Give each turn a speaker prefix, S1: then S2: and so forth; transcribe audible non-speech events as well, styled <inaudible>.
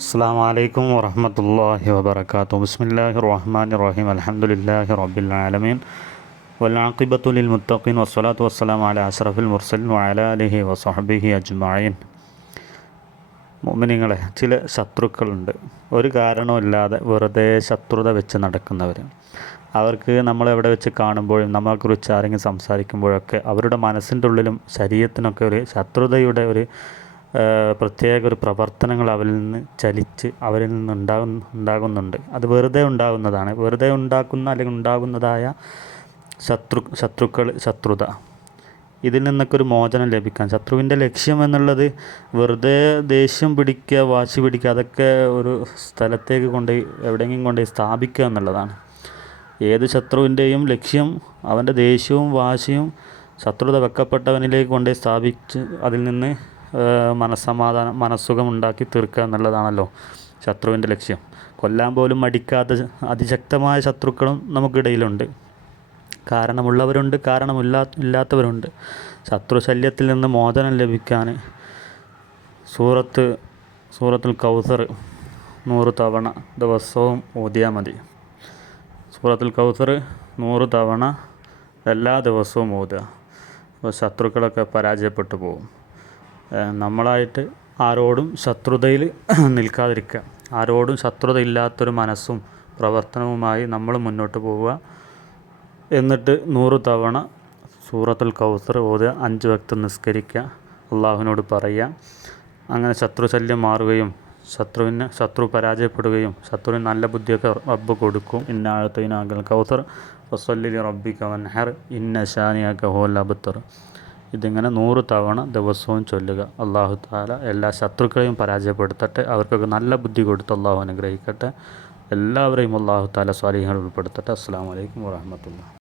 S1: അസ്സാം വലൈക്കും വറഹമത്തല്ലാഹി വബർക്കാത്തു ബിസ്മില്ലാഹി റഹ്മാൻ റഹീം അലഹമുല്ലാഹി റബ്ബിൽ ആലമീൻ വലാഖിബത്തുലിൽ മുത്തഖീൻ വസ്സലാത്തു വസ്സലാം അല അഷ്റഫുൽ മുർസലിൻ വഅല അലിഹി വസഹബിഹി അജ്മഈൻ. മുഅ്മിനീങ്ങളെ ചില ശത്രുക്കളുണ്ട്. ഒരു കാരണവുമില്ലാതെ വെറുതെ ശത്രുത വെച്ച് നടക്കുന്നവർ അവർക്ക് നമ്മളെവിടെ വെച്ച് കാണുമ്പോഴും നമ്മളെക്കുറിച്ച് ആരെങ്കിലും സംസാരിക്കുമ്പോഴൊക്കെ അവരുടെ മനസ്സിന്റെ ഉള്ളിലും ശരീരത്തിനൊക്കെ ഒരു ശത്രുതയുടെ ഒരു പ്രത്യേക ഒരു പ്രവർത്തനങ്ങൾ അവരിൽ നിന്ന് ചലിച്ച് അവരിൽ നിന്ന് ഉണ്ടാകുന്ന ഉണ്ടാകുന്നുണ്ട്. അത് വെറുതെ ഉണ്ടാകുന്നതാണ്. വെറുതെ ഉണ്ടാക്കുന്ന അല്ലെങ്കിൽ ഉണ്ടാകുന്നതായ ശത്രു ശത്രുക്കൾ ശത്രുത. ഇതിൽ നിന്നൊക്കെ ഒരു മോചനം ലഭിക്കാൻ. ശത്രുവിന്റെ ലക്ഷ്യം എന്നുള്ളത് വെറുതെ ദേഷ്യം പിടിക്കുക വാശി പിടിക്കുക അതൊക്കെ ഒരു സ്ഥലത്തേക്ക് കൊണ്ടുപോയി എവിടെയെങ്കിലും കൊണ്ടുപോയി സ്ഥാപിക്കുക എന്നുള്ളതാണ്. ഏത് ശത്രുവിന്റെയും ലക്ഷ്യം അവന്റെ ദേഷ്യവും വാശിയും ശത്രുത വെക്കപ്പെട്ടവനിലേക്ക് കൊണ്ടുപോയി സ്ഥാപിച്ച് അതിൽ നിന്ന് മനസ്സമാധാനം മനസ്സുഖം ഉണ്ടാക്കി തീർക്കുക എന്നുള്ളതാണല്ലോ ശത്രുവിന്റെ ലക്ഷ്യം. കൊല്ലാൻ പോലും മടിക്കാത്ത അതിശക്തമായ ശത്രുക്കളും നമുക്കിടയിലുണ്ട്. കാരണമുള്ളവരുണ്ട് കാരണമില്ലാ ഇല്ലാത്തവരുണ്ട്. ശത്രുശല്യത്തിൽ നിന്ന് മോചനം ലഭിക്കാൻ സൂറത്ത് സൂറത്തുൽ കൗസർ നൂറ് തവണ ദിവസവും ഓതിയാൽ മതി. സൂറത്തുൽ കൗസർ നൂറ് തവണ എല്ലാ ദിവസവും ഓതുക. അപ്പോൾ ശത്രുക്കളൊക്കെ പരാജയപ്പെട്ടു പോകും. നമ്മളായിട്ട് ആരോടും ശത്രുതയിൽ <clears throat> നിൽക്കാതിരിക്കുക. ആരോടും ശത്രുത ഇല്ലാത്തൊരു മനസ്സും പ്രവർത്തനവുമായി നമ്മൾ മുന്നോട്ട് പോവുക. എന്നിട്ട് നൂറ് തവണ സൂറത്തുൽ കൗസർ ഓതുക അഞ്ച് വക്ത് നിസ്കരിക്കുക അള്ളാഹുവിനോട് പറയുക. അങ്ങനെ ശത്രുശല്യം മാറുകയും ശത്രുവിന് ശത്രു പരാജയപ്പെടുകയും ശത്രുവിന് നല്ല ബുദ്ധിയൊക്കെ റബ്ബ് കൊടുക്കും. ഇന്നാഴത്തൈനാകൽ കൗസർ വസല്ലി റബ്ബിക വൻഹർ ഇന്ന ഷാനിയ കഹോൽ അബത്തർ ഇതിങ്ങനെ നൂറ് തവണ ദിവസവും ചൊല്ലുക. അള്ളാഹു താല എല്ലാ ശത്രുക്കളെയും പരാജയപ്പെടുത്തട്ടെ. അവർക്കൊക്കെ നല്ല ബുദ്ധി കൊടുത്ത് അള്ളാഹു അനുഗ്രഹിക്കട്ടെ. എല്ലാവരെയും അള്ളാഹു താല സ്വാലിഹങ്ങൾ ഉൾപ്പെടുത്തട്ടെ. അസ്സാം വലൈക്കും വാഹമത്തുള്ള